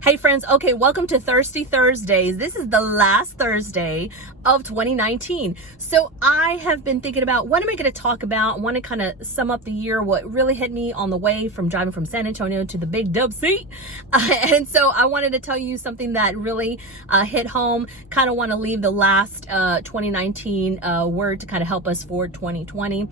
Hey friends, okay, welcome to Thirsty Thursdays. This is the last Thursday of 2019. So I have been thinking about what am I going to talk about. I want to kind of sum up the year, what really hit me on the way from driving from San Antonio to the Big Dub Seat. And so I wanted to tell you something that really hit home. Kind of want to leave the last 2019 word to kind of help us for 2020.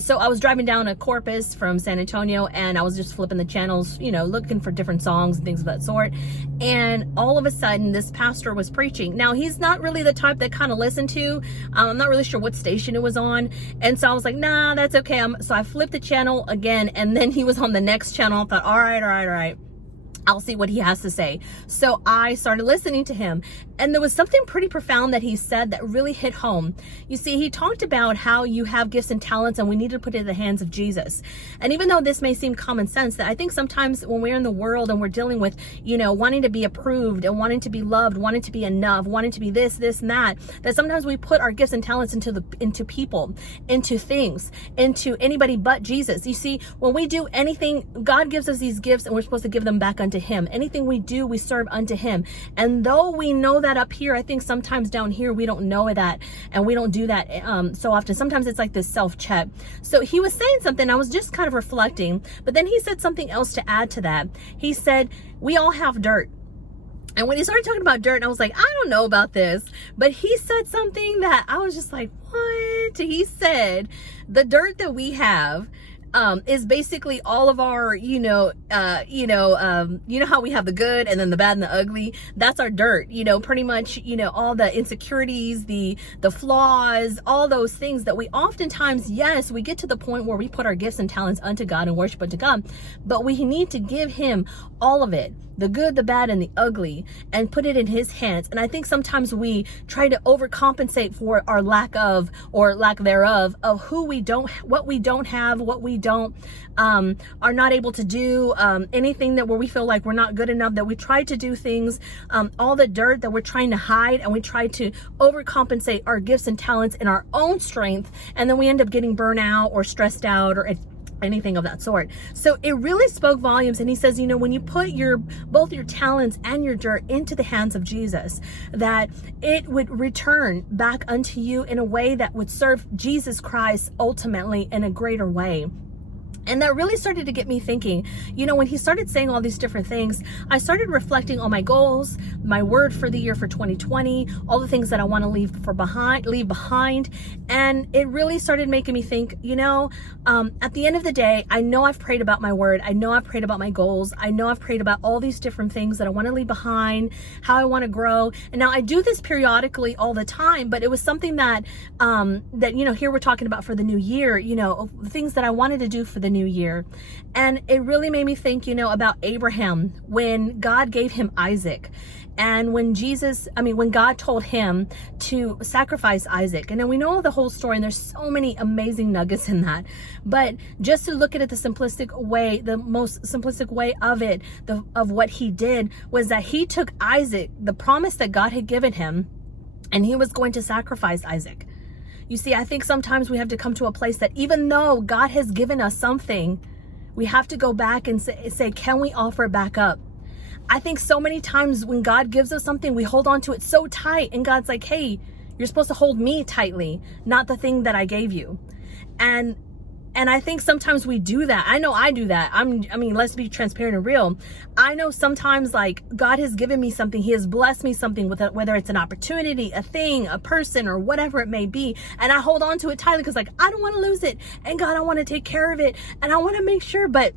So I was driving down a Corpus from San Antonio and I was just flipping the channels, you know, looking for different songs and things of that sort. And all of a sudden this pastor was preaching. Now he's not really the type that kind of listen to. I'm not really sure what station it was on. And so I was like, nah, that's okay. So I flipped the channel again and then he was on the next channel. I thought, all right. I'll see what he has to say. So I started listening to him and there was something pretty profound that he said that really hit home. You see, he talked about how you have gifts and talents and we need to put it in the hands of Jesus. And even though this may seem common sense, that I think sometimes when we're in the world and we're dealing with, you know, wanting to be approved and wanting to be loved, wanting to be enough, wanting to be this and that sometimes we put our gifts and talents into people, into things, into anybody but Jesus. You see, when we do anything, God gives us these gifts and we're supposed to give them back unto him. Anything we do, we serve unto him. And though we know that up here, I think sometimes down here we don't know that and we don't do that so often. Sometimes it's like this self-check. So he was saying something, I was just kind of reflecting, but then he said something else to add to that. He said, we all have dirt. And when he started talking about dirt, I was like, I don't know about this, but he said something that I was just like, what? He said, the dirt that we have is basically all of our, you know how we have the good and then the bad and the ugly. That's our dirt, you know, pretty much, you know, all the insecurities, the flaws, all those things that we oftentimes, yes, we get to the point where we put our gifts and talents unto God and worship unto God, but we need to give him all of it, the good, the bad, and the ugly, and put it in his hands. And I think sometimes we try to overcompensate for our lack of, or lack thereof, of what we don't have, what we don't, are not able to do, anything that where we feel like we're not good enough, that we try to do things, all the dirt that we're trying to hide, and we try to overcompensate our gifts and talents in our own strength, and then we end up getting burnt out or stressed out or anything of that sort. So it really spoke volumes. And he says, you know, when you put both your talents and your dirt into the hands of Jesus, that it would return back unto you in a way that would serve Jesus Christ ultimately in a greater way. And that really started to get me thinking, you know, when he started saying all these different things, I started reflecting on my goals, my word for the year for 2020, all the things that I want to leave behind. And it really started making me think, you know, at the end of the day, I know I've prayed about my word. I know I've prayed about my goals. I know I've prayed about all these different things that I want to leave behind, how I want to grow. And now I do this periodically all the time, but it was something that, you know, here we're talking about for the new year, you know, things that I wanted to do for the new year. And it really made me think, you know, about Abraham when God gave him Isaac, and when God told him to sacrifice Isaac. And then we know the whole story, and there's so many amazing nuggets in that. But just to look at it the simplistic way, the most simplistic way of it, of what he did, was that he took Isaac, the promise that God had given him, and he was going to sacrifice Isaac. You see, I think sometimes we have to come to a place that even though God has given us something, we have to go back and say, can we offer it back up? I think so many times when God gives us something, we hold on to it so tight, and God's like, hey, you're supposed to hold me tightly, not the thing that I gave you. And I think sometimes we do that. I know I do that. I mean, let's be transparent and real. I know sometimes, like, God has given me something. He has blessed me something with it, whether it's an opportunity, a thing, a person, or whatever it may be. And I hold on to it tightly because, like, I don't want to lose it. And God, I want to take care of it. And I want to make sure, but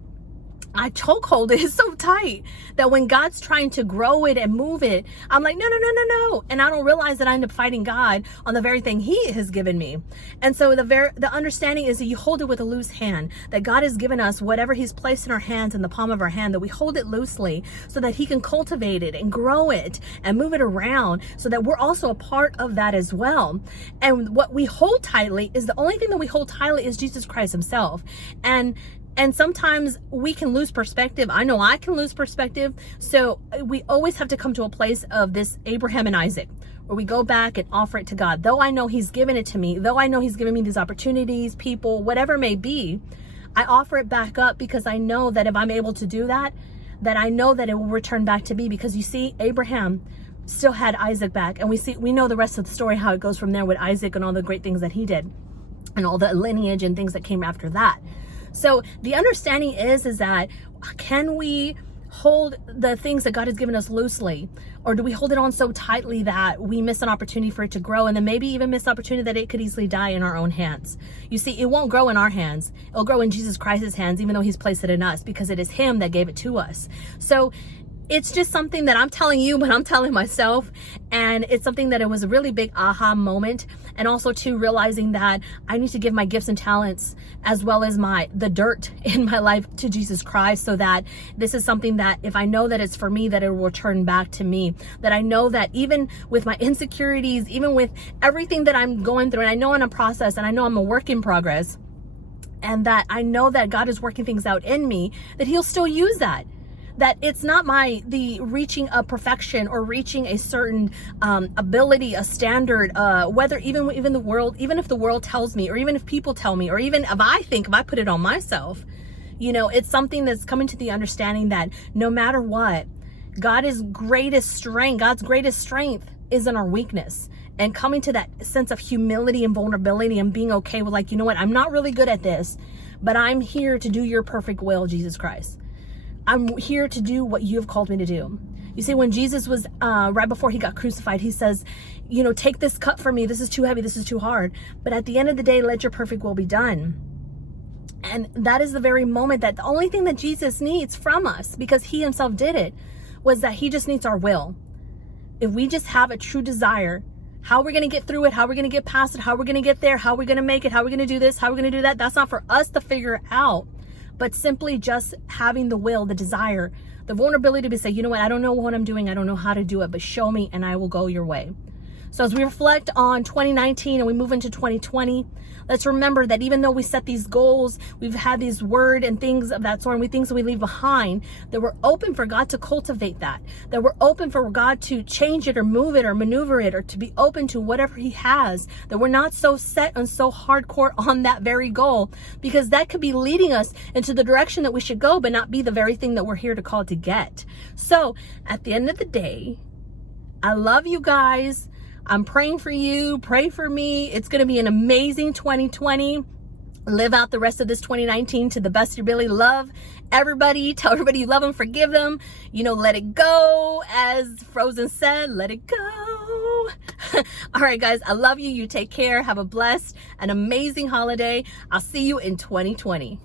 I chokehold it so tight that when God's trying to grow it and move it, I'm like, no. And I don't realize that I end up fighting God on the very thing he has given me. And so the understanding is that you hold it with a loose hand, that God has given us whatever he's placed in our hands, in the palm of our hand, that we hold it loosely so that he can cultivate it and grow it and move it around, so that we're also a part of that as well. And what we hold tightly is the only thing that we hold tightly is Jesus Christ himself. And sometimes we can lose perspective. I know I can lose perspective. So we always have to come to a place of this Abraham and Isaac, where we go back and offer it to God. Though I know he's given it to me, though I know he's given me these opportunities, people, whatever it may be, I offer it back up because I know that if I'm able to do that, that I know that it will return back to me. Because you see, Abraham still had Isaac back, and we know the rest of the story, how it goes from there with Isaac and all the great things that he did and all the lineage and things that came after that. So the understanding is that can we hold the things that God has given us loosely, or do we hold it on so tightly that we miss an opportunity for it to grow, and then maybe even miss the opportunity that it could easily die in our own hands? You see, it won't grow in our hands. It'll grow in Jesus Christ's hands, even though he's placed it in us, because it is him that gave it to us. So it's just something that I'm telling you, but I'm telling myself. And it's something that it was a really big aha moment. And also too, realizing that I need to give my gifts and talents, as well as the dirt in my life, to Jesus Christ, so that this is something that if I know that it's for me, that it will return back to me. That I know that even with my insecurities, even with everything that I'm going through, and I know I'm in a process, and I know I'm a work in progress, and that I know that God is working things out in me, that he'll still use that. That it's not the reaching of perfection or reaching a certain ability, a standard, whether even the world, even if the world tells me, or even if people tell me, or even if I put it on myself, it's something that's coming to the understanding that no matter what, God's greatest strength is in our weakness. And coming to that sense of humility and vulnerability, and being okay with, like, you know what, I'm not really good at this, but I'm here to do your perfect will, Jesus Christ. I'm here to do what you have called me to do. You see, when Jesus was, right before he got crucified, he says, take this cup from me. This is too heavy. This is too hard. But at the end of the day, let your perfect will be done. And that is the very moment that the only thing that Jesus needs from us, because he himself did it, was that he just needs our will. If we just have a true desire, how we're going to get through it, how we're going to get past it, how we're going to get there, how we're going to make it, how we're going to do this, how we're going to do that, that's not for us to figure out. But simply just having the will, the desire, the vulnerability to say, you know what, I don't know what I'm doing. I don't know how to do it, but show me and I will go your way. So as we reflect on 2019 and we move into 2020, let's remember that even though we set these goals, we've had these word and things of that sort, and things that we leave behind, that we're open for God to cultivate that we're open for God to change it or move it or maneuver it, or to be open to whatever he has, that we're not so set and so hardcore on that very goal, because that could be leading us into the direction that we should go, but not be the very thing that we're here to call to get. So at the end of the day, I love you guys. I'm praying for you. Pray for me. It's going to be an amazing 2020. Live out the rest of this 2019 to the best of your ability. Love everybody. Tell everybody you love them. Forgive them. Let it go. As Frozen said, let it go. All right, guys. I love you. You take care. Have a blessed and amazing holiday. I'll see you in 2020.